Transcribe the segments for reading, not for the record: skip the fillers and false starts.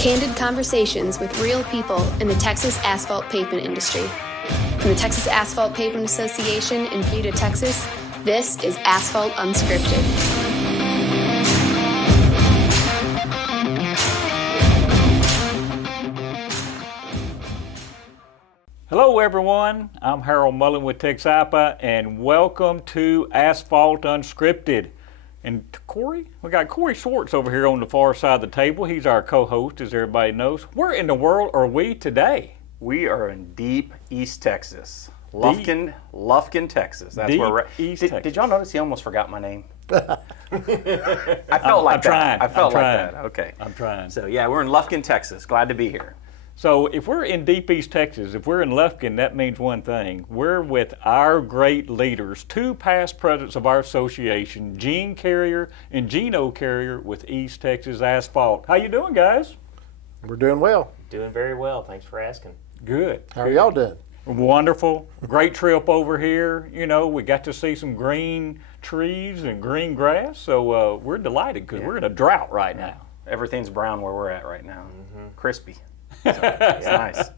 Candid conversations with real people in the Texas asphalt pavement industry. From the Texas Asphalt Pavement Association in Buda, Texas, this is Asphalt Unscripted. Hello everyone, I'm Harold Mullen with TXAPA and welcome to Asphalt Unscripted. And Corey, we got Corey Schwartz over here on the far side of the table. He's our co-host, as everybody knows. Where in the world are we today? We are in deep East Texas. Lufkin, Texas. That's where we're at. Did y'all notice he almost forgot my name? I felt like that. Okay. I'm trying. So yeah, we're in Lufkin, Texas. Glad to be here. So if we're in deep East Texas, if we're in Lufkin, that means one thing. We're with our great leaders, two past presidents of our association, Gene Carrier and Geno Carrier with East Texas Asphalt. How you doing, guys? We're doing well. Doing very well. Thanks for asking. Good. How are y'all doing? Wonderful. Great trip over here. You know, we got to see some green trees and green grass, so we're delighted because we're in a drought right now. Everything's brown where we're at right now. Crispy. So it's nice.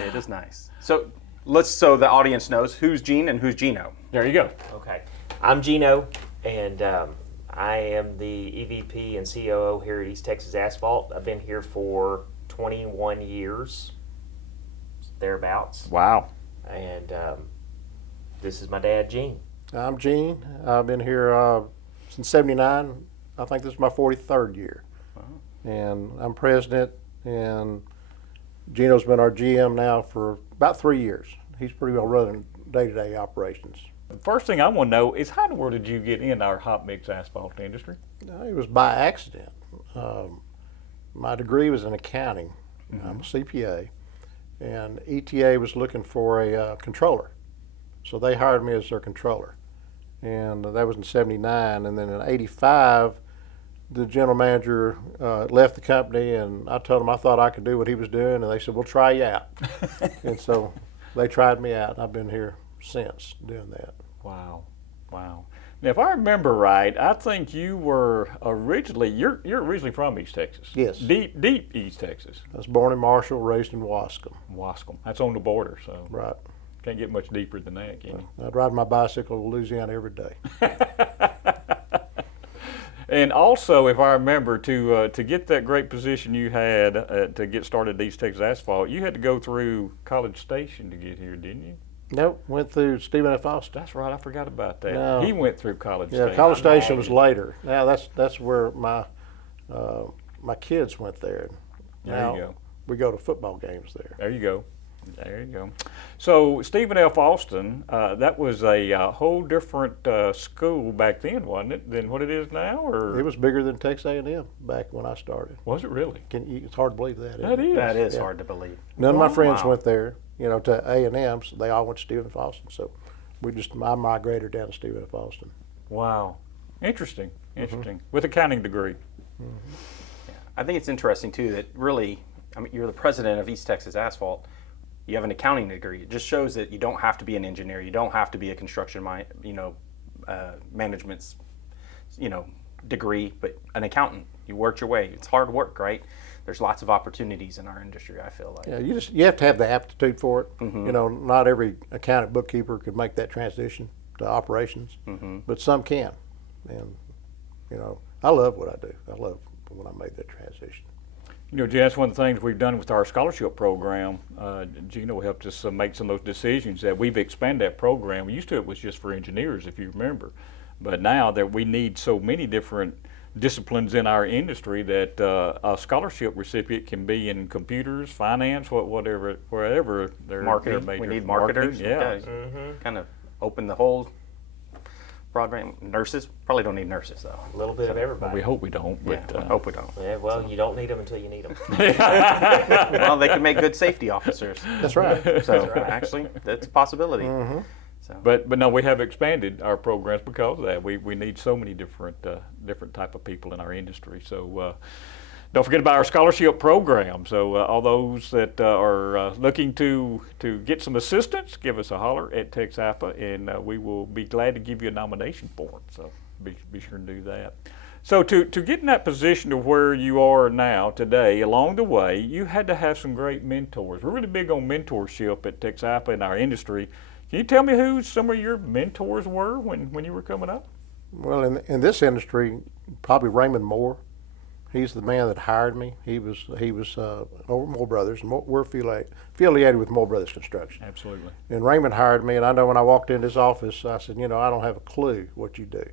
It is nice. So so the audience knows who's Gene and who's Geno. There you go. Okay. I'm Geno, and I am the EVP and COO here at East Texas Asphalt. I've been here for 21 years, thereabouts. Wow. And this is my dad, Gene. I'm Gene. I've been here since '79. I think this is my 43rd year. Wow. And I'm president, and Geno's been our GM now for about 3 years. He's pretty well running day-to-day operations. The first thing I want to know is how in the world did you get in our hot mix asphalt industry? It was by accident. My degree was in accounting. I'm a CPA, and ETA was looking for a controller. So they hired me as their controller. And that was in '79, and then in '85, the general manager left the company, and I told him I thought I could do what he was doing, and they said, "We'll try you out." And so they tried me out, and I've been here since doing that. Wow. Now, if I remember right, I think you were originally, you're originally from East Texas. Yes. Deep East Texas. I was born in Marshall, raised in Wascom. Wascom. That's on the border, so Right. Can't get much deeper than that, can you? I'd ride my bicycle to Louisiana every day. And also, if I remember, to get that great position you had to get started at East Texas Asphalt, you had to go through College Station to get here, didn't you? Nope, went through Stephen F. Austin. That's right, I forgot about that. No. He went through College Station. Yeah, College Station was later. Now that's where my kids went there. There you go. We go to football games there. There you go. So Stephen F. Austin, that was a whole different school back then, wasn't it, than what it is now? Or it was bigger than Texas A&M back when I started. Was it really? It's hard to believe that. That is hard to believe. None of my friends went there, to A&M, so they all went to Stephen F. Austin. So I migrated down to Stephen F. Austin. Wow, interesting. With a accounting degree. Yeah. I think it's interesting too that really, you're the president of East Texas Asphalt. You have an accounting degree. It just shows that you don't have to be an engineer. You don't have to be a construction, management's, degree, but an accountant. You worked your way. It's hard work, right? There's lots of opportunities in our industry, I feel like. Yeah, you have to have the aptitude for it. Not every accountant bookkeeper could make that transition to operations, but some can. And, I love what I do. I love when I made that transition. Jen, that's one of the things we've done with our scholarship program. Geno helped us make some of those decisions that we've expanded that program. Used to it was just for engineers, if you remember. But now that we need so many different disciplines in our industry that a scholarship recipient can be in computers, finance, whatever, wherever their major. We need marketers. Yeah. Kind of open the whole broad range. Nurses probably don't need nurses though. A little bit of everybody. We hope we don't. But, I hope we don't. Yeah, well, you don't need them until you need them. Well, they can make good safety officers. That's right. So actually, that's a possibility. So. But no, we have expanded our programs because of that. We need so many different type of people in our industry. So don't forget about our scholarship program. So all those that are looking to get some assistance, give us a holler at TXAPA, and we will be glad to give you a nomination for it. So be sure to do that. So to get in that position to where you are now today, along the way, you had to have some great mentors. We're really big on mentorship at TXAPA in our industry. Can you tell me who some of your mentors were when you were coming up? Well, in this industry, probably Raymond Moore. He's the man that hired me. He was over Moore Brothers. We're affiliated with Moore Brothers Construction. Absolutely. And Raymond hired me, and I know when I walked into his office, I said, I don't have a clue what you do.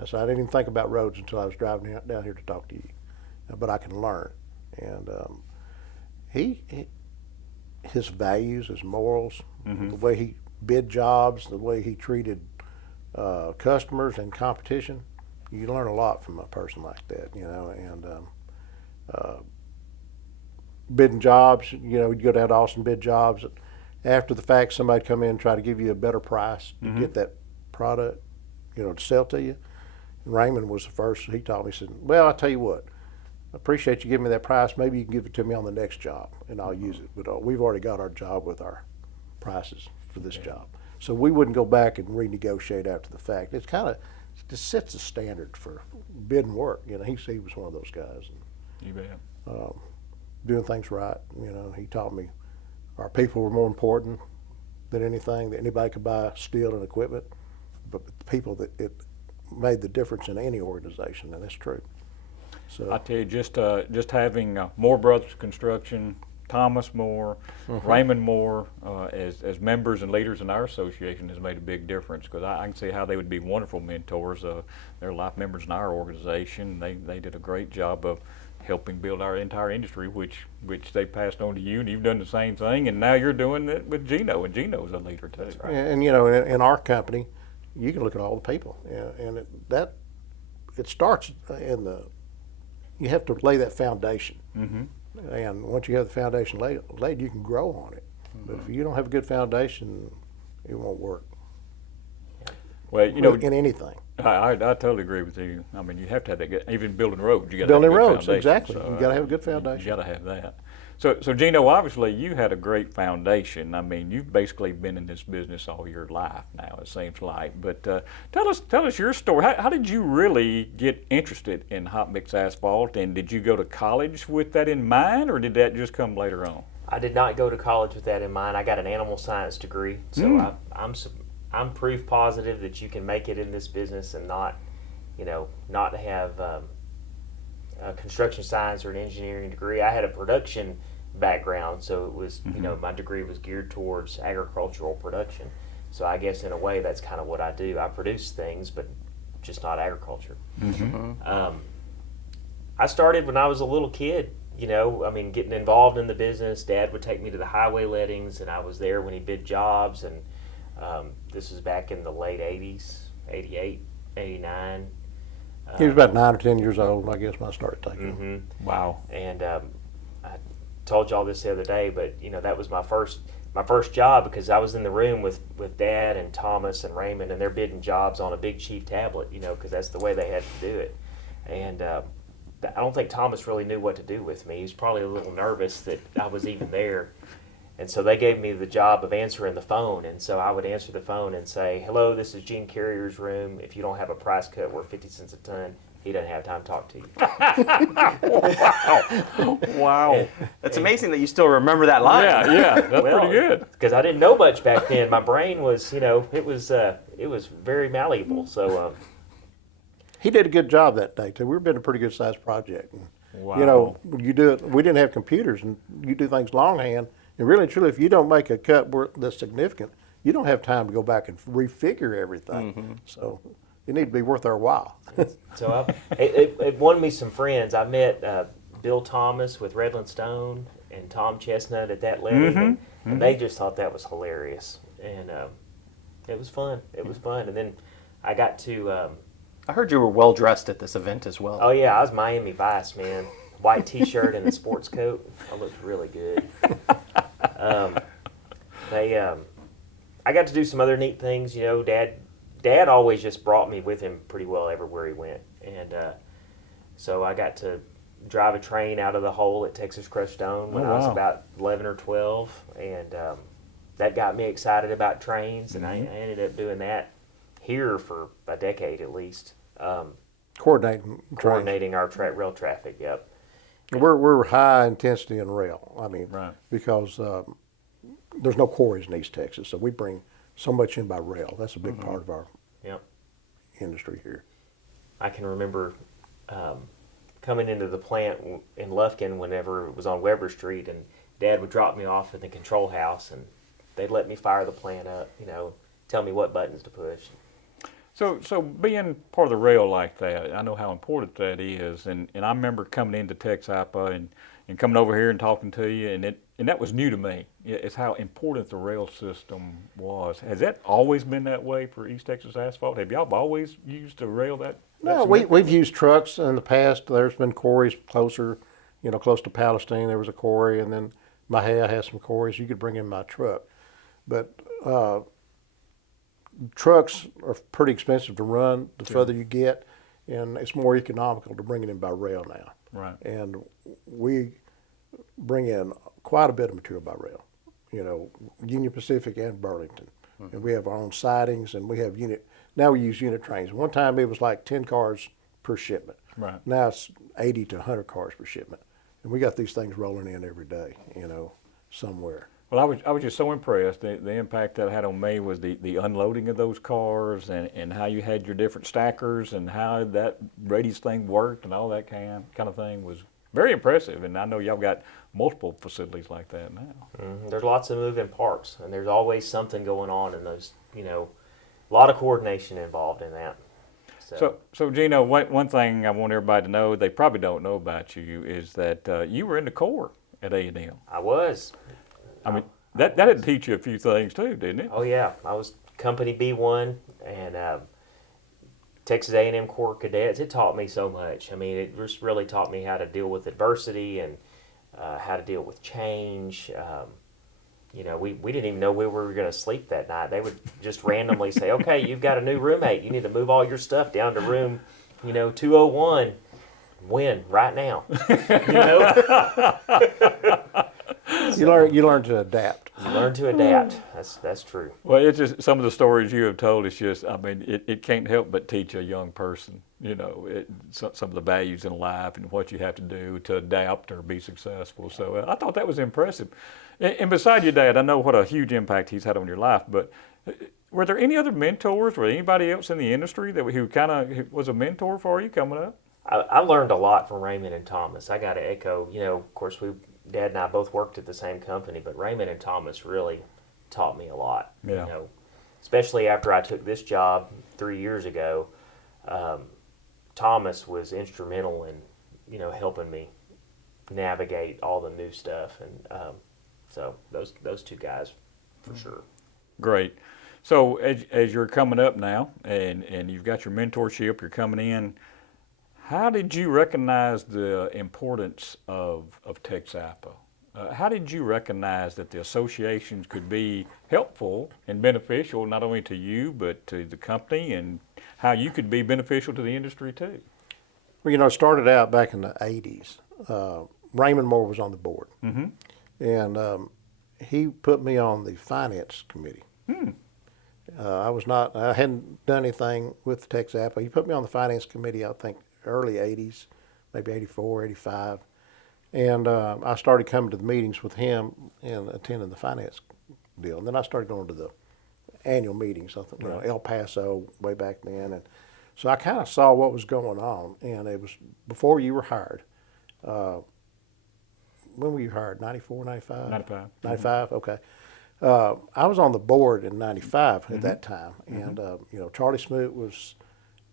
I said, I didn't even think about roads until I was driving down here to talk to you, but I can learn. And his values, his morals, the way he bid jobs, the way he treated customers and competition, you learn a lot from a person like that, and bidding jobs, you'd go down to Austin, bid jobs. After the fact, somebody'd come in and try to give you a better price to get that product, to sell to you. And Raymond was the first. He taught me, he said, well, I tell you what, I appreciate you giving me that price. Maybe you can give it to me on the next job, and I'll use it. But we've already got our job with our prices for this job. So we wouldn't go back and renegotiate after the fact. It's kind of just sets the standard for bidding work. He was one of those guys. And, you bet. Doing things right. He taught me our people were more important than anything. That anybody could buy steel and equipment, but the people that it made the difference in any organization, and that's true. So I tell you, just having Moore Brothers Construction, Thomas Moore, Raymond Moore as members and leaders in our association has made a big difference, because I can see how they would be wonderful mentors. They're life members in our organization. They did a great job of helping build our entire industry, which they passed on to you, and you've done the same thing, and now you're doing it with Geno, and Geno's a leader too. That's right. And in our company, you can look at all the people, and it starts you have to lay that foundation. And once you have the foundation laid, you can grow on it. But if you don't have a good foundation, it won't work. Well, in anything. I totally agree with you. I mean, you have to have that good, even building roads. You got building to have a good roads, foundation. exactly. So, you got to have a good foundation. You got to have that. So Geno, obviously you had a great foundation. I mean, you've basically been in this business all your life now, it seems like. But tell us your story. How did you really get interested in hot mix asphalt, and did you go to college with that in mind, or did that just come later on? I did not go to college with that in mind. I got an animal science degree, so I'm proof positive that you can make it in this business and not have a construction science or an engineering degree. I had a production background, so it was my degree was geared towards agricultural production. So I guess in a way that's kind of what I do. I produce things, but just not agriculture. I started when I was a little kid. Getting involved in the business. Dad would take me to the highway lettings, and I was there when he bid jobs. And this was back in the late 80s, 88, 89. He was about 9 or 10 years old, I guess, when I started taking it. Wow. And I told y'all this the other day, but that was my first job, because I was in the room with Dad and Thomas and Raymond, and they're bidding jobs on a big chief tablet, because that's the way they had to do it. And I don't think Thomas really knew what to do with me. He was probably a little nervous that I was even there. And so they gave me the job of answering the phone. And so I would answer the phone and say, hello, this is Gene Carrier's room. If you don't have a price cut worth 50 cents a ton, he doesn't have time to talk to you. Wow. That's amazing that you still remember that line. Yeah, that's pretty good. Because I didn't know much back then. My brain was, it was very malleable. So he did a good job that day too. We've been a pretty good sized project. And, wow. You do it. We didn't have computers, and you do things longhand. And really and truly, if you don't make a cut that's significant, you don't have time to go back and refigure everything. So it need to be worth our while. So it won me some friends. I met Bill Thomas with Redland Stone and Tom Chestnut at that letting, and they just thought that was hilarious. And it was fun. It was fun. And then I got to... I heard you were well dressed at this event as well. Oh, yeah. I was Miami Vice, man. White T-shirt and a sports coat. I looked really good. I got to do some other neat things. Dad always just brought me with him pretty well everywhere he went, and so I got to drive a train out of the hole at Texas Crushed Stone when I was about 11 or 12, and that got me excited about trains, and I ended up doing that here for a decade at least. Of coordinating our rail traffic. Yep. We're high intensity in rail. I mean, Right. because there's no quarries in East Texas, so we bring so much in by rail. That's a big part of our Yep. industry here. I can remember coming into the plant in Lufkin whenever it was on Weber Street, and Dad would drop me off in the control house, and they'd let me fire the plant up, tell me what buttons to push. So being part of the rail like that, I know how important that is, and I remember coming into TXAPA and coming over here and talking to you, and that was new to me. It's how important the rail system was. Has that always been that way for East Texas Asphalt? Have y'all always used the rail that? No, we've used trucks in the past. There's been quarries closer, close to Palestine. There was a quarry, and then Mahia has some quarries. You could bring in my truck, but trucks are pretty expensive to run the further you get, and it's more economical to bring it in by rail now. Right. And we bring in quite a bit of material by rail, Union Pacific and Burlington. And we have our own sidings, and we have now we use unit trains. One time it was like 10 cars per shipment. Right. Now it's 80 to 100 cars per shipment. And we got these things rolling in every day, somewhere. Well, I was just so impressed. The impact that had on me was the unloading of those cars and how you had your different stackers and how that radius thing worked and all that kind of thing was very impressive. And I know y'all got multiple facilities like that now. There's lots of moving parts, and there's always something going on in those, a lot of coordination involved in that. So Geno, one thing I want everybody to know, they probably don't know about you, is that you were in the Corps at A&M. I was. I mean, that had to teach you a few things too, didn't it? Oh yeah, I was Company B1 and Texas A&M Corps Cadets. It taught me so much. I mean, it just really taught me how to deal with adversity and how to deal with change. We didn't even know where we were going to sleep that night. They would just randomly say, "Okay, you've got a new roommate. You need to move all your stuff down to room, 201. When? Right now." You learn to adapt. You learn to adapt. That's true. Well, it's just some of the stories you have told. It's just, I mean, it can't help but teach a young person, some of the values in life and what you have to do to adapt or be successful. So I thought that was impressive. And beside your dad, I know what a huge impact he's had on your life. But were there any other mentors? Or anybody else in the industry who kind of was a mentor for you coming up? I learned a lot from Raymond and Thomas. I got to echo. Of course, Dad and I both worked at the same company, but Raymond and Thomas really taught me a lot. Yeah. Especially after I took this job 3 years ago, Thomas was instrumental in, helping me navigate all the new stuff, and so those two guys for sure. Great. So as you're coming up now, and you've got your mentorship, you're coming in. How did you recognize the importance of TXAPA? How did you recognize that the associations could be helpful and beneficial not only to you but to the company, and how you could be beneficial to the industry too? Well, it started out back in the 80s. Raymond Moore was on the board, and he put me on the finance committee. I hadn't done anything with TXAPA. He put me on the finance committee, I think, early 80s, maybe 84, 85. And I started coming to the meetings with him and attending the finance deal. And then I started going to the annual meetings, El Paso way back then. And so I kind of saw what was going on. And it was before you were hired. When were you hired? 94, 95? 95. 95, okay. I was on the board in 95 at that time. And, Charlie Smoot was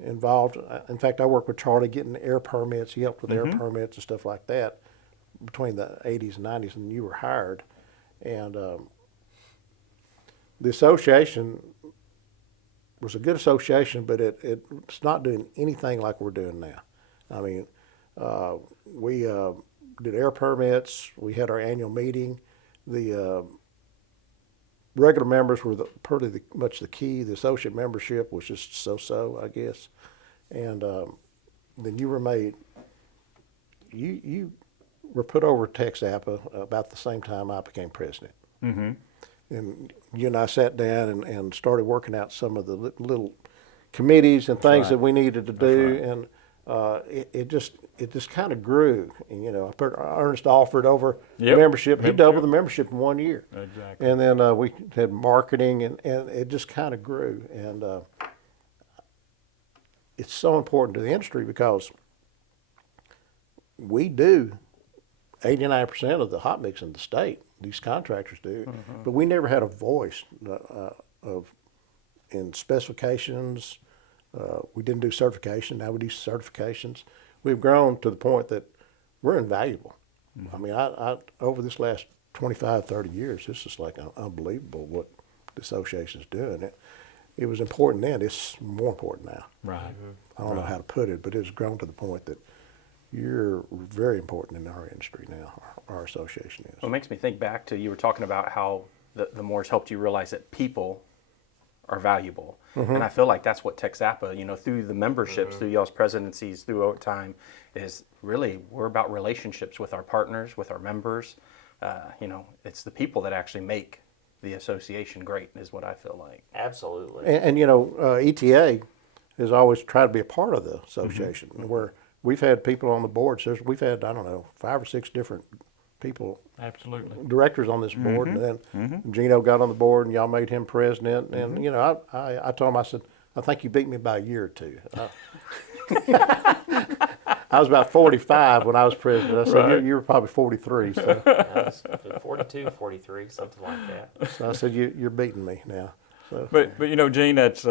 involved. In fact, I worked with Charlie getting air permits. He helped with air permits and stuff like that between the 80s and 90s, and you were hired. And the association was a good association, but it's not doing anything like we're doing now. I mean, we did air permits. We had our annual meeting. The regular members were pretty much the key. The associate membership was just so-so, I guess. And then you were made, you were put over TXAPA about the same time I became president. And you and I sat down and started working out some of the little committees and things that we needed to do. And it just kind of grew. And, Ernest offered over membership. He doubled the membership in 1 year. Exactly. And then we had marketing, and it just kind of grew. And it's so important to the industry because we do 89% of the hot mix in the state. These contractors do, but we never had a voice in specifications. We didn't do certification. Now we do certifications. We've grown to the point that we're invaluable. I mean, I over this last 25, 30 years, it's just like unbelievable what the association's doing. It was important then. It's more important now. Right. I don't know how to put it, but it's grown to the point that you're very important in our industry now, our association is. Well, it makes me think back to, you were talking about how the Moores helped you realize that people are valuable. And I feel like that's what TXAPA, through the memberships, through y'all's presidencies, through time, is really, we're about relationships with our partners, with our members. It's the people that actually make the association great, is what I feel like. Absolutely. And ETA has always tried to be a part of the association, where we've had people on the board. So we've had, 5 or 6 different people, Absolutely. directors on this board. And then Geno got on the board, and y'all made him president. And I told him, I said, I think you beat me by a year or two. I was about 45 when I was president. I said, you were probably 43. So. I was 42, 43, something like that. So I said, you're beating me now. So. But Gene, that's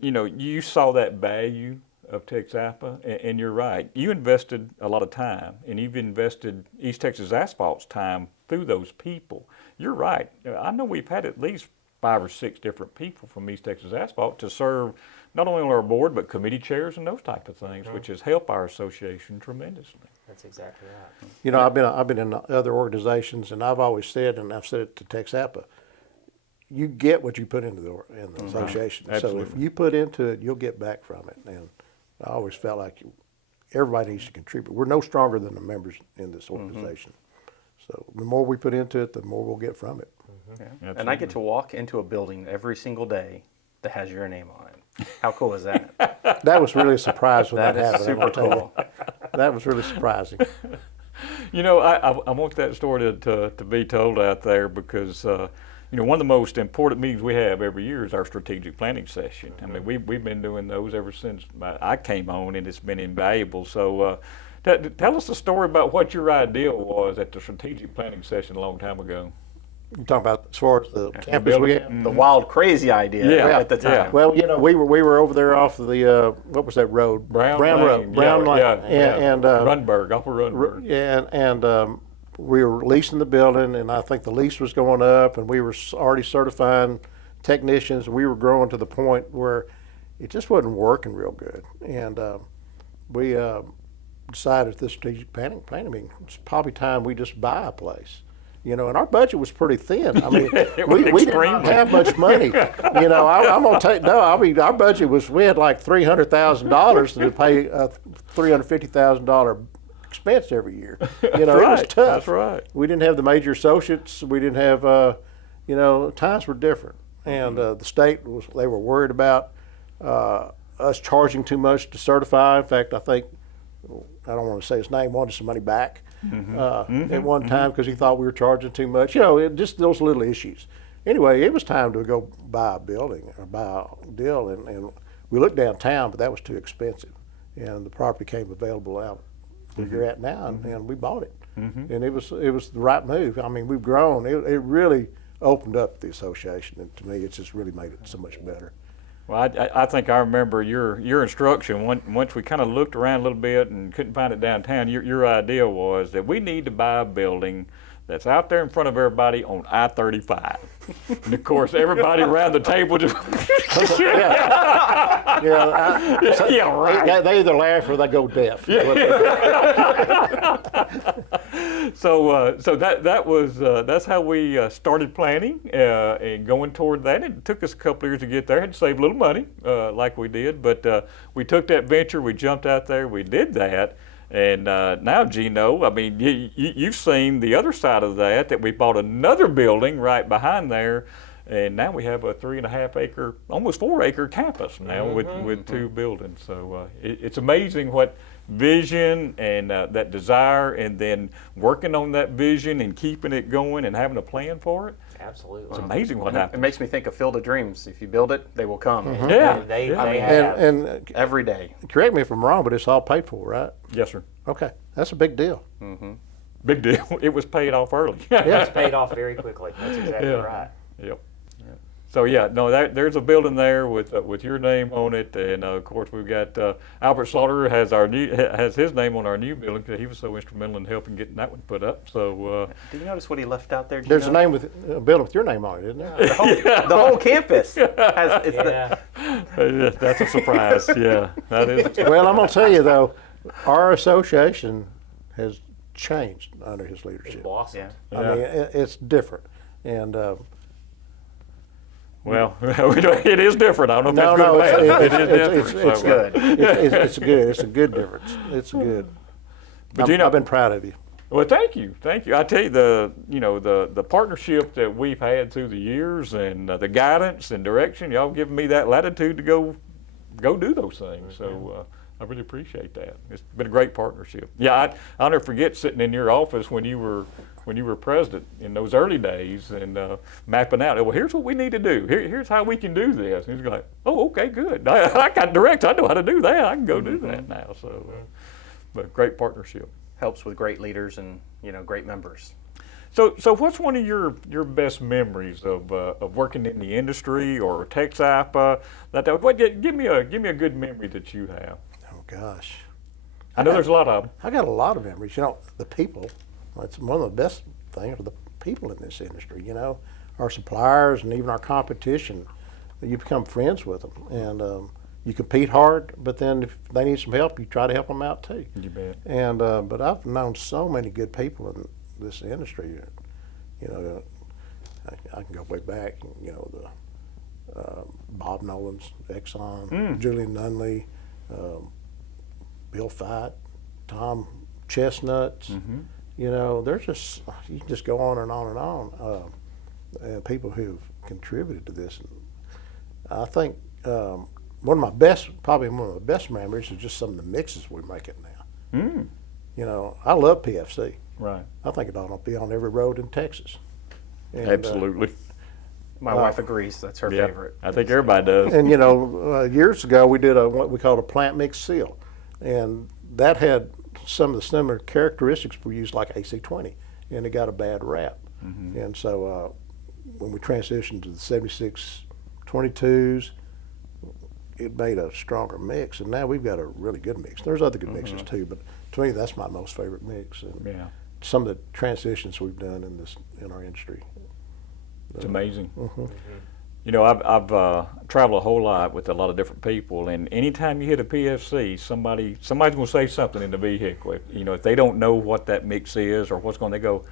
you saw that value of TXAPA, and you're right. You invested a lot of time, and you've invested East Texas Asphalt's time through those people. You're right. I know we've had at least 5 or 6 different people from East Texas Asphalt to serve not only on our board, but committee chairs and those type of things, which has helped our association tremendously. That's exactly right. I've been in other organizations, and I've always said, and I've said it to TXAPA, you get what you put into the association. Absolutely. So if you put into it, you'll get back from it. And I always felt like everybody needs to contribute. We're no stronger than the members in this organization. So the more we put into it, the more we'll get from it. Yeah. And I get to walk into a building every single day that has your name on it. How cool is that? That was really a surprise when that happened. Super cool. That was really surprising. I want that story to be told out there because one of the most important meetings we have every year is our strategic planning session. I mean, we've been doing those ever since I came on, and it's been invaluable. So tell us the story about what your idea was at the strategic planning session a long time ago. You're talking about as far as the campus we have? The wild, crazy idea at the time. Yeah. Well, we were over there off of the what was that road? Brown Road. Brown Lane. And Runberg, off of Runberg. And we were leasing the building, and I think the lease was going up, and we were already certifying technicians. We were growing to the point where it just wasn't working real good, and we decided at this strategic planning meeting, it's probably time we just buy a place. And our budget was pretty thin. I mean, we didn't have much money. I'm gonna take our budget was, we had like $300,000 to pay a $350,000 expense every year. It was tough. That's right. We didn't have the major associates. We didn't have, times were different, and the state they were worried about us charging too much to certify. In fact, I think, I don't want to say his name, wanted some money back at one time because he thought we were charging too much. Just those little issues. Anyway, it was time to go buy a building or buy a deal, and we looked downtown, but that was too expensive, and the property came available out where you're at now, and we bought it, and it was the right move. I mean, we've grown. It really opened up the association, and to me, it's just really made it so much better. Well, I think I remember your instruction. Once we kind of looked around a little bit and couldn't find it downtown, your idea was that we need to buy a building that's out there in front of everybody on I-35. And of course, everybody around the table just right. They either laugh or they go deaf. So that's how we started planning and going toward that. It took us a couple of years to get there. Had to save a little money, like we did, but we took that venture. We jumped out there. We did that. And now, Geno, I mean, you've seen the other side of that we bought another building right behind there. And now we have a 3.5 acre, almost 4 acre campus now with 2 buildings. So it's amazing what vision and that desire, and then working on that vision and keeping it going and having a plan for it. Absolutely. It's amazing what happens. It makes me think of Field of Dreams. If you build it, they will come. Yeah. They yeah. have. And Every day. correct me if I'm wrong, but it's all paid for, right? Yes, sir. Okay, that's a big deal. Big deal. It was paid off early. Yeah. It's paid off very quickly. That's exactly Yeah. right. Yep. So yeah, no, there's a building there with your name on it, and of course we've got Albert Slaughter has his name on our new building because he was so instrumental in helping getting that one put up. So Did you notice what he left out there, Gino? There's a name with a building with your name on it, isn't there? The whole campus. Yeah. that's a surprise. Yeah, that is. Well, I'm going to tell you, though, our association has changed under his It's leadership. blossomed. Yeah. I mean, it's different. And Well, it is different. I don't know if no, that's good or bad. It is it's different. It's good. it's good. It's a good difference. It's good. But you know, I've been proud of you. well, thank you. I tell you, the partnership that we've had through the years, and the guidance and direction, y'all giving me that latitude to go do those things. So I really appreciate that. It's been a great partnership. Yeah, I'll never forget sitting in your office when you were president in those early days and mapping out. Well, here's what we need to do. Here's how we can do this. And he's like, oh, okay, good. I got direct. I know how to do that. I can go do that now. So, but great partnership. Helps with great leaders and great members. So what's one of your best memories of working in the industry or TXAPA? Give me a good memory that you have. Oh gosh, I know there's a lot of them. I got a lot of memories. The people. It's one of the best things for the people in this industry. Our suppliers and even our competition. You become friends with them, and you compete hard. But then if they need some help, you try to help them out too. You bet. And but I've known so many good people in this industry. I can go way back. The Bob Nolan's, Exxon, Julian Nunley, Bill Fight, Tom Chestnuts. There's just, you can just go on and on and on. And people who've contributed to this. And I think probably one of the best memories is just some of the mixes we're making now. I love PFC. Right. I think it ought to be on every road in Texas. And, Absolutely. My wife agrees. That's her Yeah, favorite. I think everybody does. And years ago we did what we called a plant mix seal, and that had some of the similar characteristics we use like AC20, and it got a bad rap. And so when we transitioned to the 7622s, it made a stronger mix, and now we've got a really good mix. There's other good mixes too, but to me that's my most favorite mix. And Yeah. some of the transitions we've done in our industry. It's amazing. I've traveled a whole lot with a lot of different people, and anytime you hit a PFC, somebody's going to say something in the vehicle. If they don't know what that mix is or what's going to go,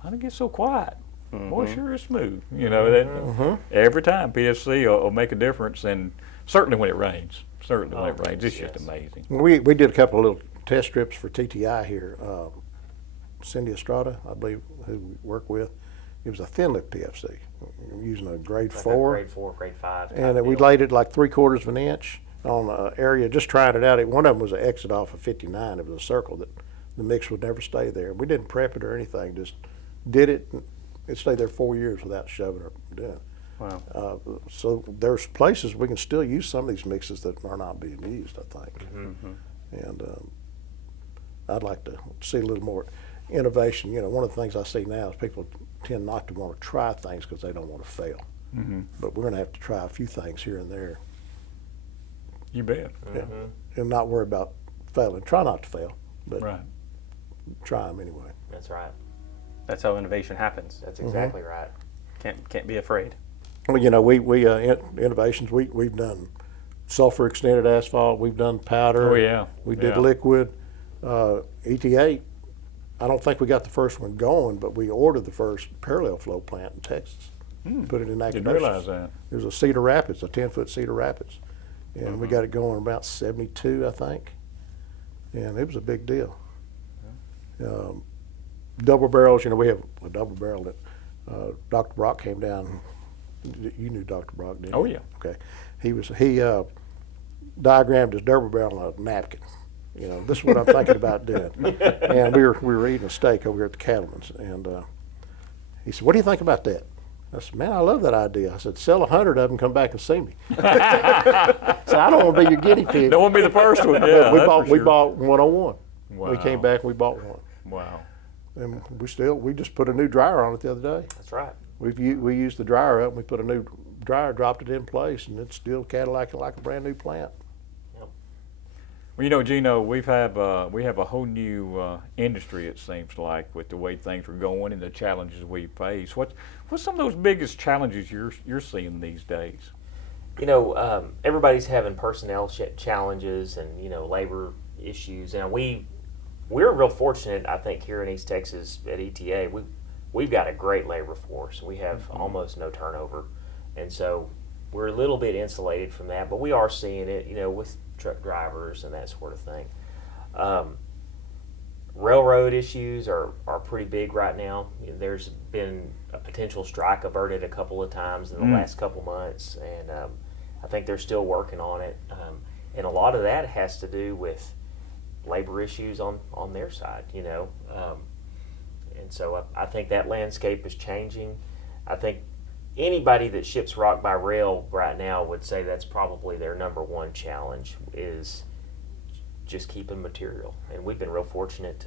why did it get so quiet? Boy, sure is smooth. Every time PFC will make a difference, and certainly when it rains. It's just amazing. We did a couple of little test strips for TTI here. Cindy Estrada, I believe, who we work with. It was a thin lift PFC, using a grade 4. Grade 4, grade 5. And we laid it like 3/4 of an inch on an area, just trying it out. One of them was an exit off of 59. It was a circle that the mix would never stay there. We didn't prep it or anything, just did it. And it stayed there 4 years without shoving or doing it. Wow. So there's places we can still use some of these mixes that are not being used, I think. And I'd like to see a little more innovation. One of the things I see now is people tend not to want to try things because they don't want to fail. But we're going to have to try a few things here and there. You bet. Yeah. And not worry about failing. Try not to fail, but Right. try them anyway. That's right. That's how innovation happens. That's exactly right. Can't be afraid. Well, we innovations. We've done sulfur extended asphalt. We've done powder. Oh, yeah. We did Yeah. liquid. ETA. I don't think we got the first one going, but we ordered the first parallel flow plant in Texas. Put it in Nacogdoches. Didn't realize that. It was a Cedar Rapids, a 10-foot Cedar Rapids, and we got it going about 72, I think, and it was a big deal. Double barrels. We have a double barrel that Dr. Brock came down You knew Dr. Brock, didn't you? Oh, yeah. Okay. He diagrammed his derby barrel on a napkin. This is what I'm thinking about doing. And we were eating a steak over here at the Cattleman's, and he said, "What do you think about that?" I said, "Man, I love that idea." I said, "Sell 100 of them, come back and see me." So I don't want to be your guinea pig. Don't want to be the first one. Yeah, we bought 101. Wow. We came back and we bought one. Wow. And we just put a new dryer on it the other day. That's right. We used the dryer up. We put a new dryer, dropped it in place, and it's still Cadillac like a brand new plant. Well, Geno, we have a whole new industry, it seems like, with the way things are going and the challenges we face. What's some of those biggest challenges you're seeing these days? Everybody's having personnel challenges and labor issues, and we're real fortunate, I think, here in East Texas at ETA. We've got a great labor force. We have almost no turnover, and so we're a little bit insulated from that. But we are seeing it, with truck drivers and that sort of thing. Railroad issues are pretty big right now. There's been a potential strike averted a couple of times in the last couple months, and I think they're still working on it. And a lot of that has to do with labor issues on their side, and so I think that landscape is changing. I think anybody that ships rock by rail right now would say that's probably their number one challenge, is just keeping material. And we've been real fortunate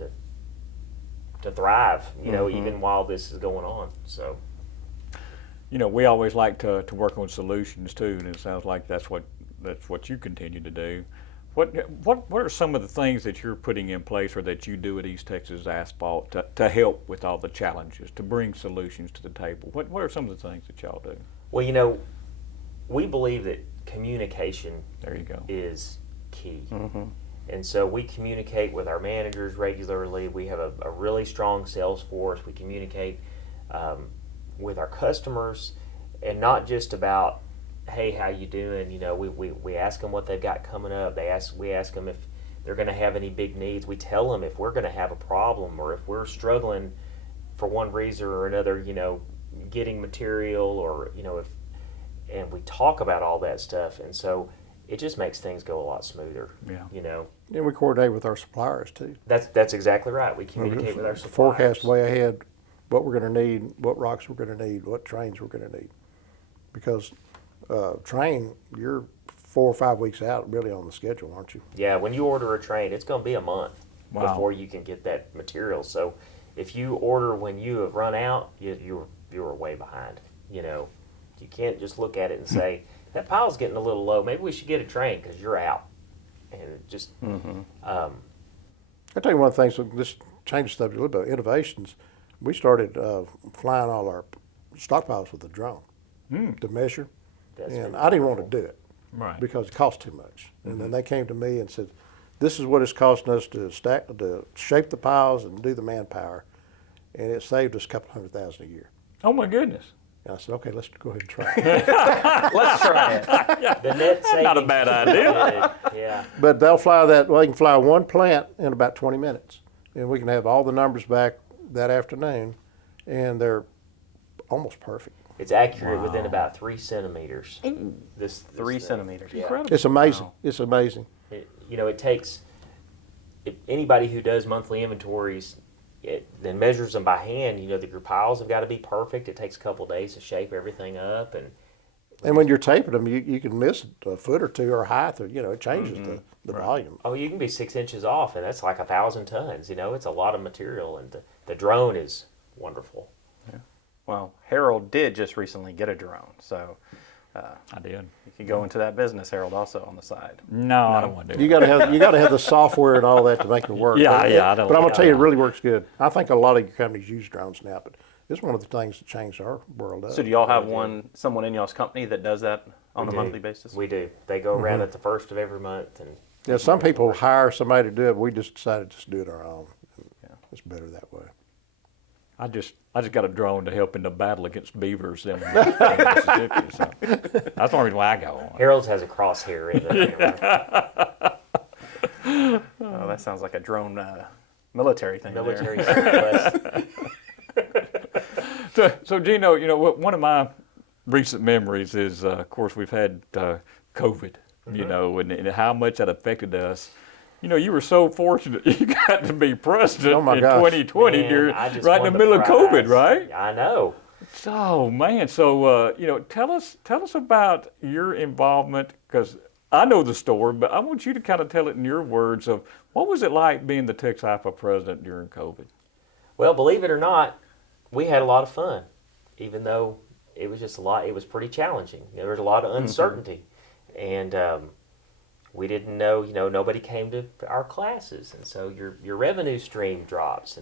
to thrive, even while this is going on. So, we always like to work on solutions too, and it sounds like that's what you continue to do. What are some of the things that you're putting in place or that you do at East Texas Asphalt to help with all the challenges, to bring solutions to the table? What are some of the things that y'all do? Well, we believe that communication is key. And so we communicate with our managers regularly. We have a really strong sales force. We communicate with our customers, and not just about, hey, how you doing? We ask them what they've got coming up. We ask them if they're going to have any big needs. We tell them if we're going to have a problem, or if we're struggling for one reason or another, getting material, or and we talk about all that stuff. And so it just makes things go a lot smoother. Yeah. And we coordinate with our suppliers too. That's exactly right. We communicate with our suppliers. Forecast way ahead what we're going to need, what rocks we're going to need, what trains we're going to need, because train, you're 4 or 5 weeks out really on the schedule, aren't you? Yeah, when you order a train, it's going to be a month before you can get that material. So if you order when you have run out, you're way behind. You can't just look at it and say, that pile's getting a little low, maybe we should get a train, because you're out. And it just... I'll tell you one of the things, this changes the subject a little bit, innovations. We started flying all our stockpiles with a drone to measure. And I didn't want to do it because it cost too much. And then they came to me and said, "This is what it's costing us to shape the piles and do the manpower, and it saved us a couple $100,000 a year." Oh my goodness! And I said, "Okay, let's go ahead and try it." Let's try it. The net savings. Not a bad idea. Yeah. But they'll fly that. Well, they can fly one plant in about 20 minutes, and we can have all the numbers back that afternoon, and they're almost perfect. It's accurate within about 3 centimeters. This 3 centimeters. Yeah. Incredible. It's amazing. Wow. It's amazing. It takes anybody who does monthly inventories, then measures them by hand. That your piles have got to be perfect. It takes a couple of days to shape everything up, and when you're taping them, you can miss a foot or two or height, or it changes the volume. Oh, you can be 6 inches off, and that's like 1,000 tons. It's a lot of material, and the drone is wonderful. Well, Harold did just recently get a drone, so I did. you could go into that business, Harold, also on the side. No, I don't want to do You it. got to have the software and all that to make it work. Yeah. But I don't. I'm gonna tell you, it really works good. I think a lot of your companies use drones now, but it's one of the things that changed our world up. So do y'all have someone in y'all's company that does that on a do. monthly basis? We do. They go around at the first of every month, and Yeah, some people hire somebody to do it. But we just decided to do it our own. It's better that way. I just got a drone to help in the battle against beavers in Mississippi. So that's the only reason why I go on. Harold's has a crosshair in the camera. Oh, that sounds like a drone military thing. Military there. surplus. So Geno, one of my recent memories is, of course, we've had COVID, you know, and how much that affected us. You know, you were so fortunate you got to be president in 2020 right in the middle of COVID, right? I know. Oh man, so you know, tell us about your involvement, because I know the story, but I want you to kind of tell it in your words of what was it like being the TXAPA president during COVID? Well, believe it or not, we had a lot of fun, even though it was just a lot. It was pretty challenging. There was a lot of uncertainty, and we didn't know. You know, nobody came to our classes, and so your revenue stream drops,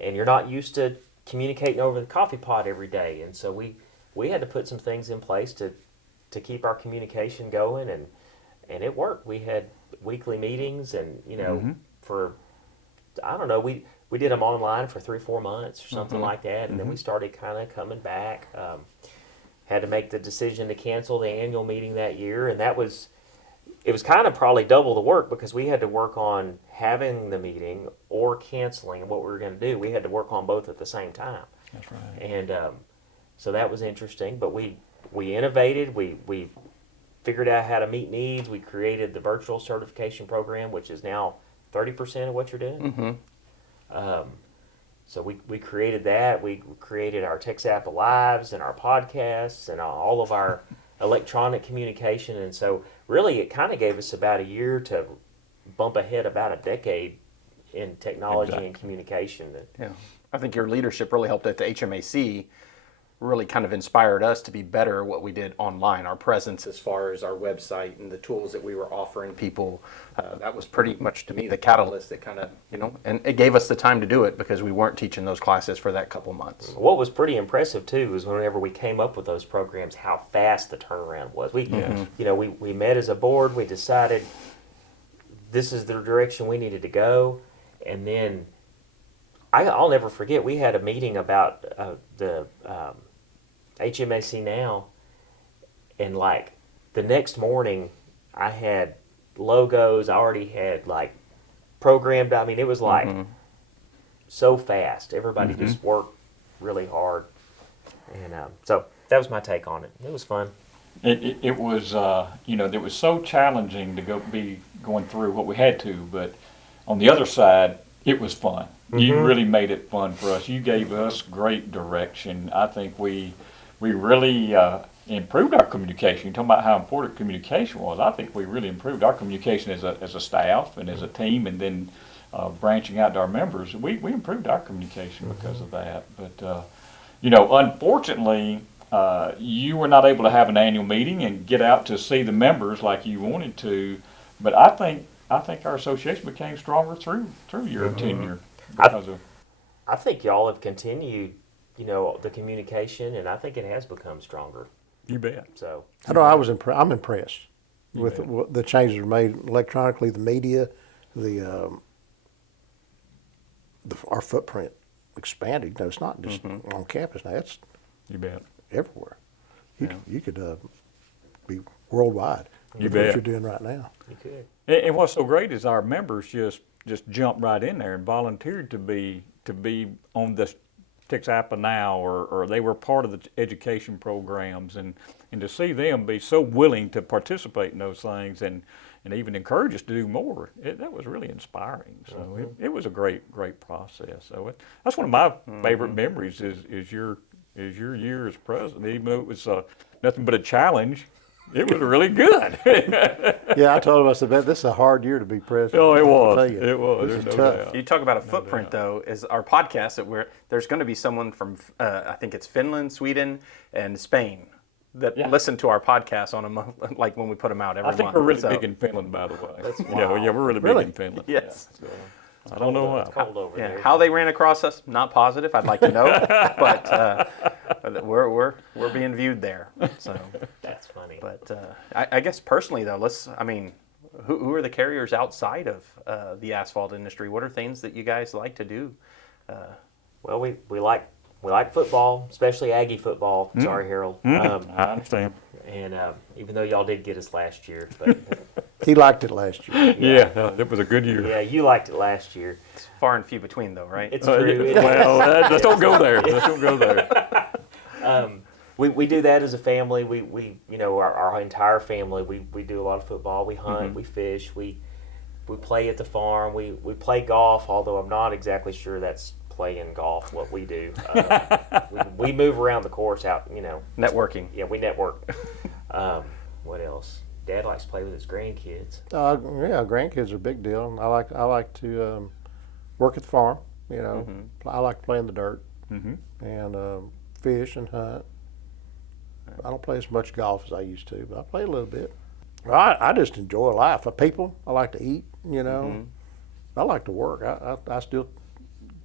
and you're not used to communicating over the coffee pot every day, and so we had to put some things in place to keep our communication going, and it worked. We had weekly meetings, and you know, for I don't know, we did them online for 3-4 months or something like that, and then we started kind of coming back. Had to make the decision to cancel the annual meeting that year, and it was kind of probably double the work, because we had to work on having the meeting or canceling what we were going to do. We had to work on both at the same time. That's right. And so that was interesting, but we innovated. We figured out how to meet needs. We created the virtual certification program, which is now 30% of what you're doing. So we created that. We created our TXAPA Lives and our podcasts and all of our electronic communication. And so really it kind of gave us about a year to bump ahead about a decade in technology and communication. Yeah, I think your leadership really helped at the HMAC. Really kind of inspired us to be better at what we did online. Our presence as far as our website and the tools that we were offering people, that was pretty much, to me, the catalyst that kind of, you know, and it gave us the time to do it because we weren't teaching those classes for that couple months. What was pretty impressive too was whenever we came up with those programs, how fast the turnaround was. You know, we met as a board, we decided this is the direction we needed to go, and then I'll never forget, we had a meeting about the HMAC Now, and like the next morning I had logos, I already had like programmed. I mean, it was like so fast. Everybody just worked really hard, and so that was my take on it. It was fun. It was, you know, it was so challenging to be going through what we had to, but on the other side, it was fun. You really made it fun for us. You gave us great direction. I think we really improved our communication. You're talking about how important communication was. I think we really improved our communication as a staff and as a team, and then branching out to our members. We improved our communication because of that. But, you know, unfortunately, you were not able to have an annual meeting and get out to see the members like you wanted to. But I think our association became stronger through your tenure. I think y'all have continued, you know, the communication, and I think it has become stronger. You bet. So I know I'm impressed with the changes made electronically, the media, our footprint expanded. No, it's not just on campus now. It's you bet everywhere. You could be worldwide. You with bet. What you're doing right now. you could. And what's so great is our members just jumped right in there and volunteered to be on the TXAPA Now, or they were part of the education programs, and to see them be so willing to participate in those things and even encourage us to do more, that was really inspiring. So it was a great process. So that's one of my favorite memories is your year as president. Even though it was nothing but a challenge, it was really good. Yeah, I told him, I said, "Man, this is a hard year to be president." Oh, it was. You, It was. This is There's tough. no doubt. You talk about a footprint, though, is our podcast that there's going to be someone from, I think it's Finland, Sweden, and Spain that listen to our podcast on a month, like when we put them out every month. I think we're really big in Finland, by the way. Yeah, we're really big in Finland. Yes. Yeah. So, I don't know It's why. cold over Yeah, there. how they ran across us, not positive. I'd like to know, but we're being viewed there. So, That's funny. but I guess personally though, who are the carriers outside of the asphalt industry? What are things that you guys like to do? Well, we like football, especially Aggie football. Sorry, Harold. I understand. And even though y'all did get us last year, but He liked it last year. Yeah, it was a good year. yeah, you liked it last year. It's far and few between though, right? It's true. Well, let's don't go there. Let's don't go there. we do that as a family. We you know, our entire family, we do a lot of football. We hunt, we fish, we play at the farm. We play golf, although I'm not exactly sure that's playing golf what we do. We move around the course out, you know. Networking. Yeah, we network. What else? Dad likes to play with his grandkids. Yeah, grandkids are a big deal. I like to work at the farm. You know, I like to play in the dirt and fish and hunt. I don't play as much golf as I used to, but I play a little bit. I just enjoy life. People, I like to eat. You know, I like to work. I still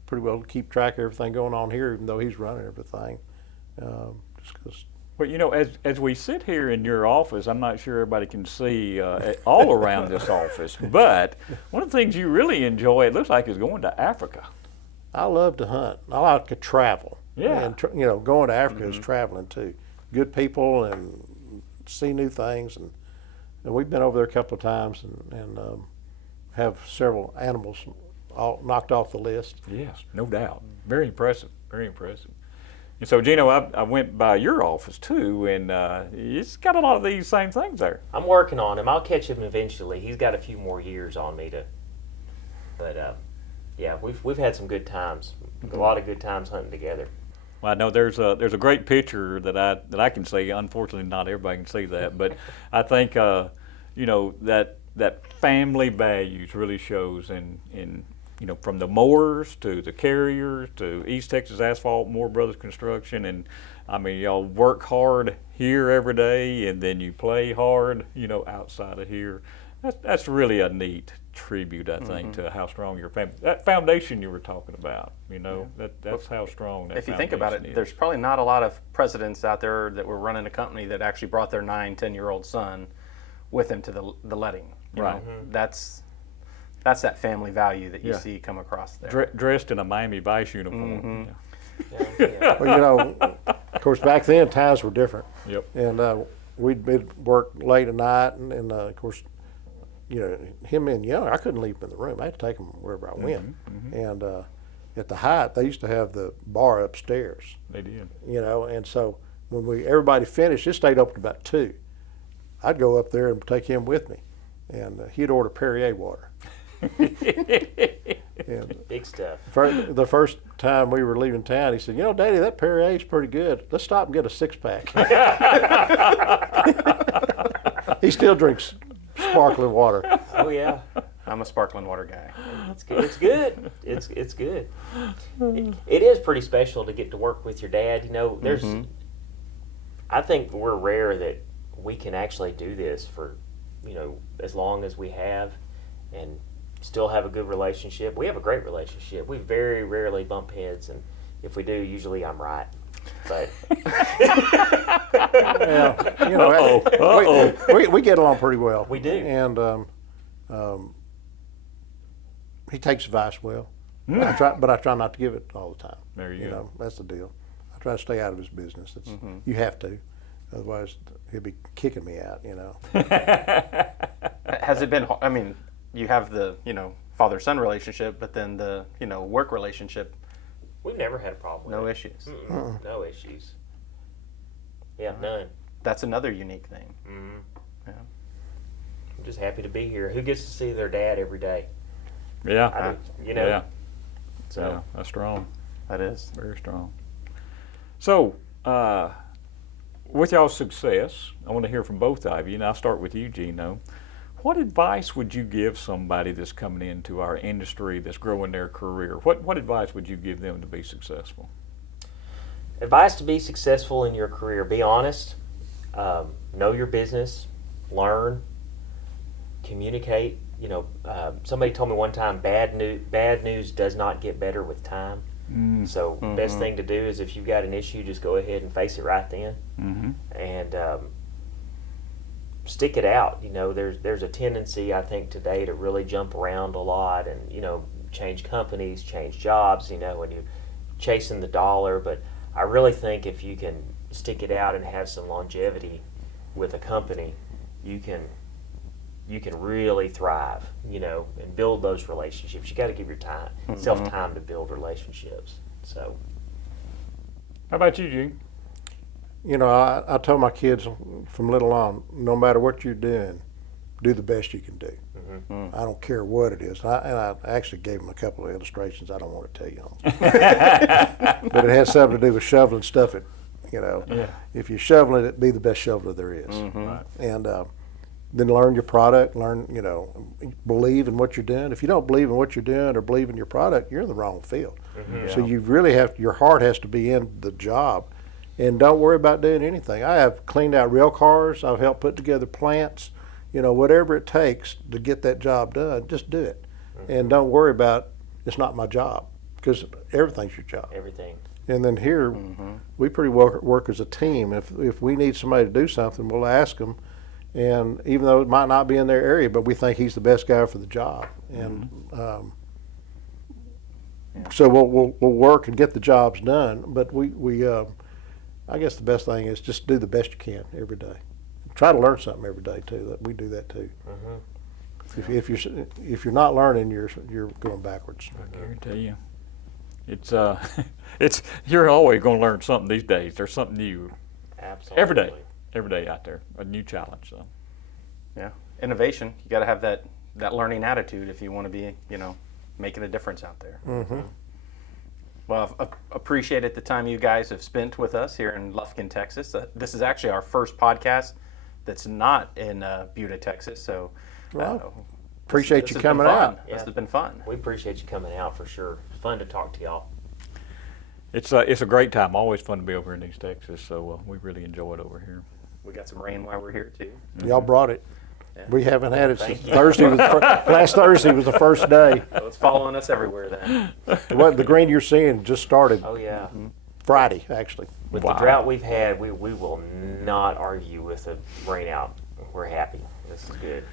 pretty well keep track of everything going on here, even though he's running everything. Just because. Well, you know, as we sit here in your office, I'm not sure everybody can see all around this office, but one of the things you really enjoy, it looks like, is going to Africa. I love to hunt. I like to travel. Yeah. And, you know, going to Africa is traveling too. Good people and see new things. And we've been over there a couple of times and have several animals all knocked off the list. Yes, no doubt. Very impressive. Very impressive. And so, Geno, I went by your office too, and it's got a lot of these same things there. I'm working on him. I'll catch him eventually. He's got a few more years on me to. But yeah, we've had some good times. A lot of good times hunting together. Well, I know there's a great picture that I can see. Unfortunately, not everybody can see that, but I think you know, that family values really shows in you know, from the mowers to the carriers to East Texas Asphalt, Moore Brothers Construction, and I mean, y'all work hard here every day, and then you play hard, you know, outside of here. That's really a neat tribute, I think, to how strong your family, that foundation you were talking about. You know, that's how strong that. If you think about it, there's probably not a lot of presidents out there that were running a company that actually brought their 9-10-year-old son with them to the letting. You know, that's that family value that you see come across there. Dressed in a Miami Vice uniform. Well, you know, of course, back then times were different. Yep. And we'd work late at night, and of course, you know, him being young, I couldn't leave him in the room. I had to take him wherever I went. And at the height, they used to have the bar upstairs. They did. You know, and so when everybody finished, it stayed open about 2. I'd go up there and take him with me, and he'd order Perrier water. And Big stuff. the first time we were leaving town, he said, "You know, Daddy, that Perrier's pretty good. Let's stop and get a 6-pack." He still drinks sparkling water. Oh yeah, I'm a sparkling water guy. it's good. It's good. It's good. It is pretty special to get to work with your dad. You know, there's. I think we're rare that we can actually do this for, you know, as long as we have, and still have a good relationship. We have a great relationship. We very rarely bump heads, and if we do, usually I'm right. But Yeah, you know, we get along pretty well. We do. And he takes advice well. I try not to give it all the time. There you go. know, that's the deal. I try to stay out of his business. You have to, otherwise he'll be kicking me out. You know. Has it been? I mean, you have the, you know, father-son relationship, but then the, you know, work relationship. we've never had a problem with No it. issues. No issues. Yeah, none. That's another unique thing. Yeah. I'm just happy to be here. Who gets to see their dad every day? Yeah. I do, you know. Yeah. So Yeah, that's strong. That is. Very strong. So, with y'all's success, I want to hear from both of you, and I'll start with you, Geno. What advice would you give somebody that's coming into our industry, that's growing their career? What advice would you give them to be successful? advice to be successful in your career: be honest, know your business, learn, communicate. You know, somebody told me one time, bad news does not get better with time. So best thing to do is, if you've got an issue, just go ahead and face it right then, and stick it out. You know, there's a tendency, I think, today to really jump around a lot and, you know, change companies, change jobs, you know, and you're chasing the dollar. But I really think if you can stick it out and have some longevity with a company, you can really thrive, you know, and build those relationships. You got to give yourself time to build relationships. So, how about you, Gene? you know, I told my kids from little on, no matter what you're doing, do the best you can do. I don't care what it is. And I actually gave them a couple of illustrations I don't want to tell you on. But it has something to do with shoveling stuff. If you're shoveling it, be the best shoveler there is. And then learn your product, believe in what you're doing. If you don't believe in what you're doing or believe in your product, you're in the wrong field. So you really your heart has to be in the job. And don't worry about doing anything. I have cleaned out rail cars. I've helped put together plants. Whatever it takes to get that job done, just do it. And don't worry about, it's not my job, because everything's your job. Everything. And then here, we pretty well work as a team. If we need somebody to do something, we'll ask them. And even though it might not be in their area, but we think he's the best guy for the job. And so we'll work and get the jobs done. But I guess the best thing is just do the best you can every day. Try to learn something every day too. We do that too. If you're not learning, you're going backwards. I guarantee you, it's you're always going to learn something these days. There's something new. Absolutely. Every day out there, a new challenge. So, yeah, innovation. You got to have that learning attitude if you want to be, making a difference out there. Well, I've appreciated the time you guys have spent with us here in Lufkin, Texas. This is actually our first podcast that's not in Buda, Texas. So, appreciate you coming out. Yeah. This has been fun. We appreciate you coming out for sure. Fun to talk to y'all. It's a great time. Always fun to be over in East Texas. So we really enjoy it over here. We got some rain while we're here too. Y'all brought it. Yeah. We haven't had it since Thursday. Last Thursday was the first day. So it's following us everywhere then. The green you're seeing just started. Oh yeah. Friday actually. With the drought we've had, we will not argue with the rain out. We're happy. This is good.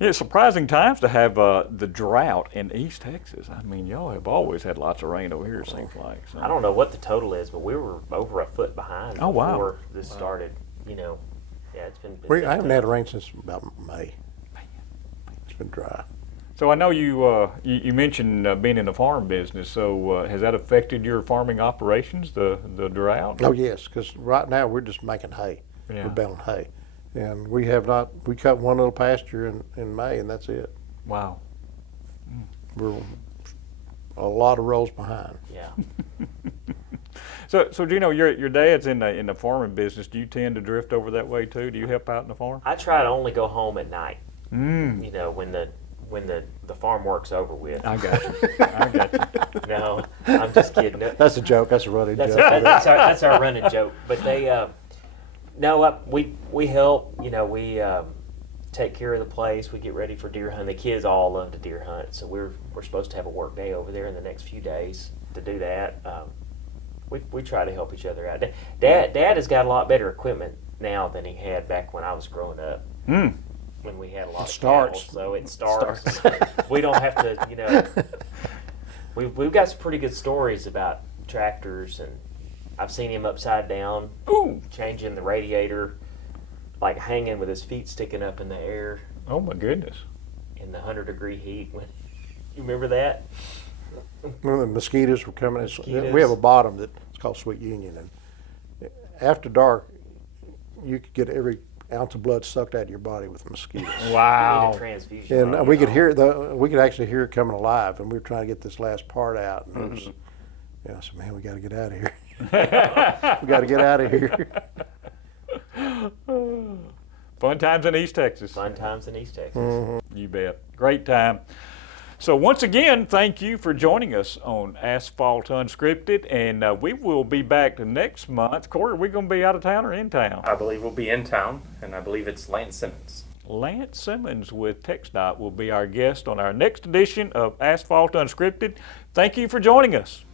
Yeah, it's surprising times to have the drought in East Texas. I mean, y'all have always had lots of rain over here, it seems like. So. I don't know what the total is, but we were over a foot behind before this started. Yeah, it's been I haven't had rain since about May. It's been dry. So I know you mentioned being in the farm business. So has that affected your farming operations, the drought? Oh yes, because right now we're just making hay. Yeah. We're baling hay, and we cut one little pasture in May, and that's it. Wow. We're a lot of rows behind. Yeah. So Geno, your dad's in the farming business. Do you tend to drift over that way too? Do you help out in the farm? I try to only go home at night. When the farm work's over with. I got you. No, I'm just kidding. That's a joke. That's a running joke. That's our running joke. But they, we help. We take care of the place. We get ready for deer hunt. The kids all love to deer hunt, so we're supposed to have a work day over there in the next few days to do that. We try to help each other out. Dad has got a lot better equipment now than he had back when I was growing up. When we had a lot of cattle, so it starts. We don't have to, We've got some pretty good stories about tractors, and I've seen him upside down, changing the radiator, like hanging with his feet sticking up in the air. Oh my goodness! In the 100-degree heat. You remember that? When the mosquitoes were coming in, we have a bottom that's called Sweet Union, and after dark, you could get every ounce of blood sucked out of your body with mosquitoes. Wow! You need a transfusion. And we could hear it. We could actually hear it coming alive, and we were trying to get this last part out. And it was, I said, "Man, we got to get out of here. We got to get out of here." Fun times in East Texas. Fun times in East Texas. You bet. Great time. So once again, thank you for joining us on Asphalt Unscripted, and we will be back next month. Corey, are we going to be out of town or in town? I believe we'll be in town, and I believe it's Lance Simmons. Lance Simmons with TXAPA will be our guest on our next edition of Asphalt Unscripted. Thank you for joining us.